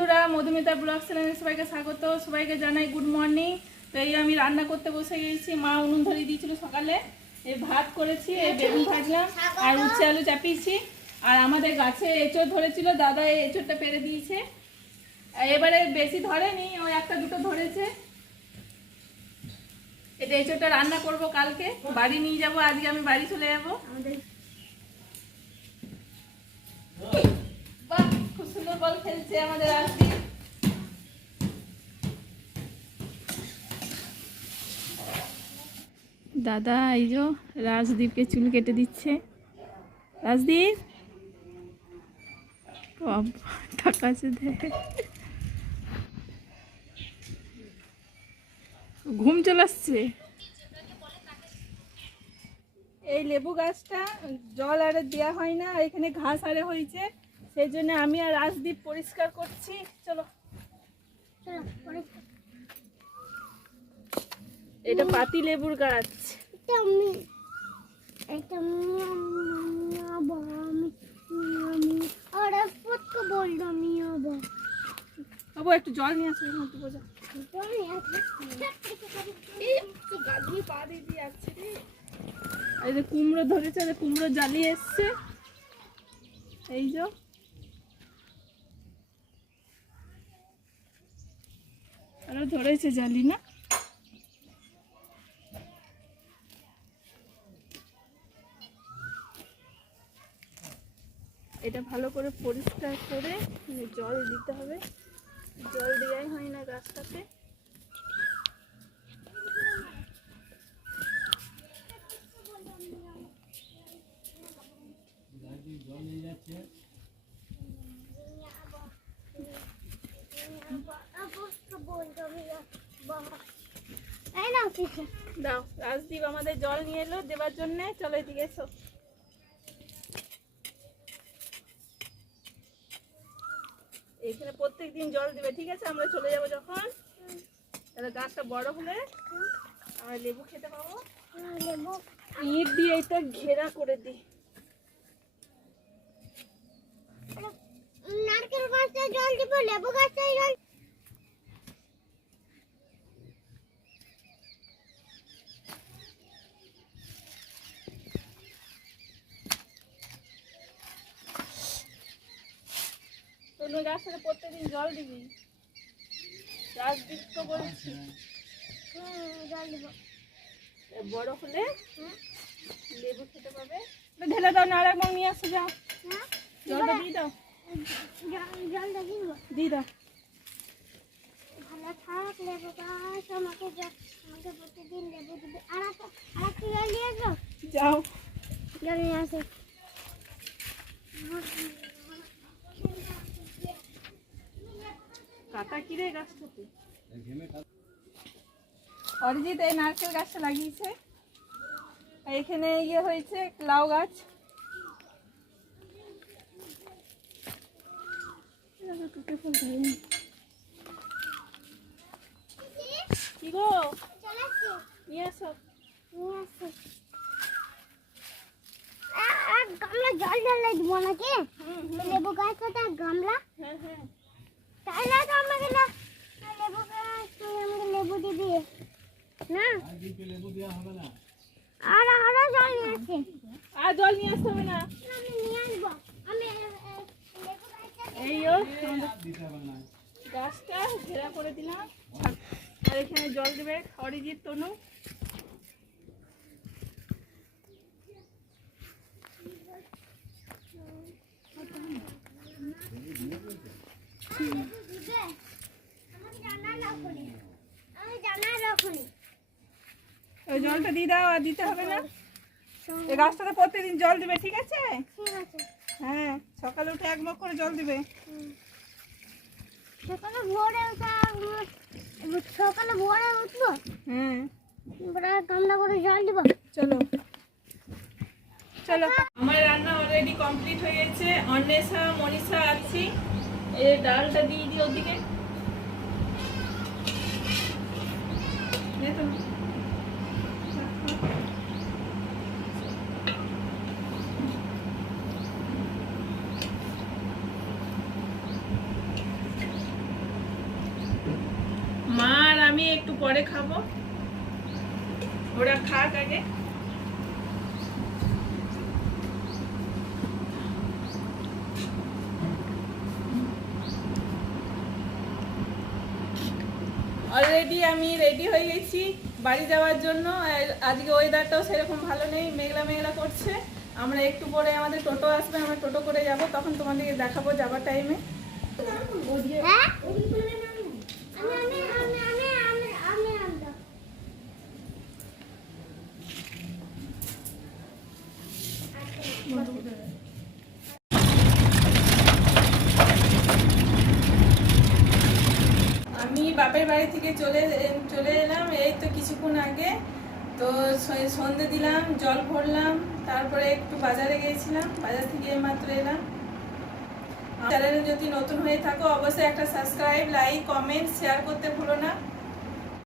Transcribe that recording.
বন্ধুরা মধুমিতা ব্লগ চ্যানেলে সবাইকে স্বাগত। সবাইকে জানাই গুড মর্নিং। তো এই আমি রান্না করতে বসে গেছি। মা উনুন ধরিয়ে দিয়েছিল সকালে। এই ভাত করেছি এই বেগুন ভাজলাম আর উচ্ছে আলু চাপিয়েছি। আর আমাদের গাছে এঁচড় ধরেছিল দাদা এই এঁচড়টা পেরে দিয়েছে। এবারে বেশি ধরেনি ওই একটা দুটো ধরেছে। এটা এঁচড়টা রান্না করব কালকে। বাড়ি নিয়ে যাব আজকে আমি বাড়ি চলে যাব। বাহ! সুন্দর বল খেলছে আমাদের আজকে দাদা এই যে রাজদীপকে চুল কেটে দিচ্ছে। রাজদীপ? টাকা আছে ঘুম চলে আসছে। এই লেবু গাছটা জল আরে দেওয়া হয় না এখানে ঘাস আরে হয়েছে। সেই জন্য আমি আর রাজদীপ পরিষ্কার করছি। চলো। এটা পাতি লেবুর গাছ। বাবু একটু জল নিয়ে আসবে একটু বোঝা। এই যে কুমড়ো ধরেছে কুমড়ো জ্বালিয়ে এসছে। এই যে আরও ধরেছে জালি, না? এটা ভালো করে পরিষ্কার করে জল দিতে হবে। জল দেওয়াই হয় না গাছটাতে। রাজদীপ আমাদের জল নিয়ে এলো, দেবার জন্য। চলো এদিকে এসো। এখানে প্রত্যেক দিন জল দিবে, ঠিক আছে? আমরা চলে যখন। তাহলে গাছটা বড় হলে আমরা লেবু খেতে পাবো। ইট দিয়ে ঘেরা করে দিই। নারকেল গাছটা জল দিব, লেবু অন্য গাছটাতে প্রত্যেকদিন জল দিবি। রাজদীপ তো বলছি। বড় হলে লেবু খেতে পাবে। ঢেলে দাও না আর একবার নিয়ে আসো যাও। হ্যাঁ? জলটা দিয়ে দাও। জল জলটা দিব। দিয়ে দাও। ভালো থাক লেবু গাছ আমাকে জ- আমাকে প্রতিদিন লেবু দিবে আর একটা আর একটা জল নিয়ে আসো যাও জল নিয়ে আসো গাছটাতে? অরিজিৎ এই নারকেল গাছটা লাগিয়েছে। এখানে ইয়ে হয়েছে লাউ গাছ। কি গো? নিয়ে আসো। নিয়ে গামলা জল ঢালাই দিব নাকি? লেবু গাছটা গামলা? হ্যাঁ হ্যাঁ। আর আরও জল নিয়ে আসছি আর জল নিয়ে আসতে হবে না। আমি নিয়ে আসব। আমি গাছটা ঘেরা করে দিলাম। আর এখানে জল দেবে অরিজিৎ তনু। ওই জলটা দিয়ে দাও আর দিতে হবে না। এই গাছটাতে প্রত্যেকদিন জল দিবে ঠিক আছে? ঠিক আছে। হ্যাঁ সকালে উঠে এক মগ করে জল দিবে। সকালে ভোরে সকালে ভোরে উঠবো? হ্যাঁ। গামলা করে জল দিব? চলো। চলো। আমার রান্না অলরেডি কমপ্লিট হয়ে গেছে। অন্বেষা মনীষা আছি। এই ডালটা দিয়ে দিই ওদিকে। মা আর আমি একটু পরে খাব। ওরা খাক আগে। অলরেডি আমি রেডি হয়ে গেছি বাড়ি যাওয়ার জন্য। আজকে ওয়েদারটাও সেরকম ভালো নেই, মেঘলা মেঘলা করছে। আমরা একটু পরে আমাদের টোটো আসবে, আমরা টোটো করে যাব, তখন তোমাদেরকে দেখাবো যাবার টাইমে হ্যাঁ আমি আমি আমি আমি আমি আমি আনলাম আমি বাপের বাড়ি থেকে চলে চলে এলাম। এই তো কিছুক্ষণ আগে। তো সন্ধে দিলাম, জল ভরলাম, তারপরে একটু বাজারে গিয়েছিলাম। বাজার থেকে এইমাত্র এলাম। চ্যানেলে যদি নতুন হয়ে থাকো, অবশ্যই একটা সাবস্ক্রাইব লাইক কমেন্ট শেয়ার করতে ভুলো না।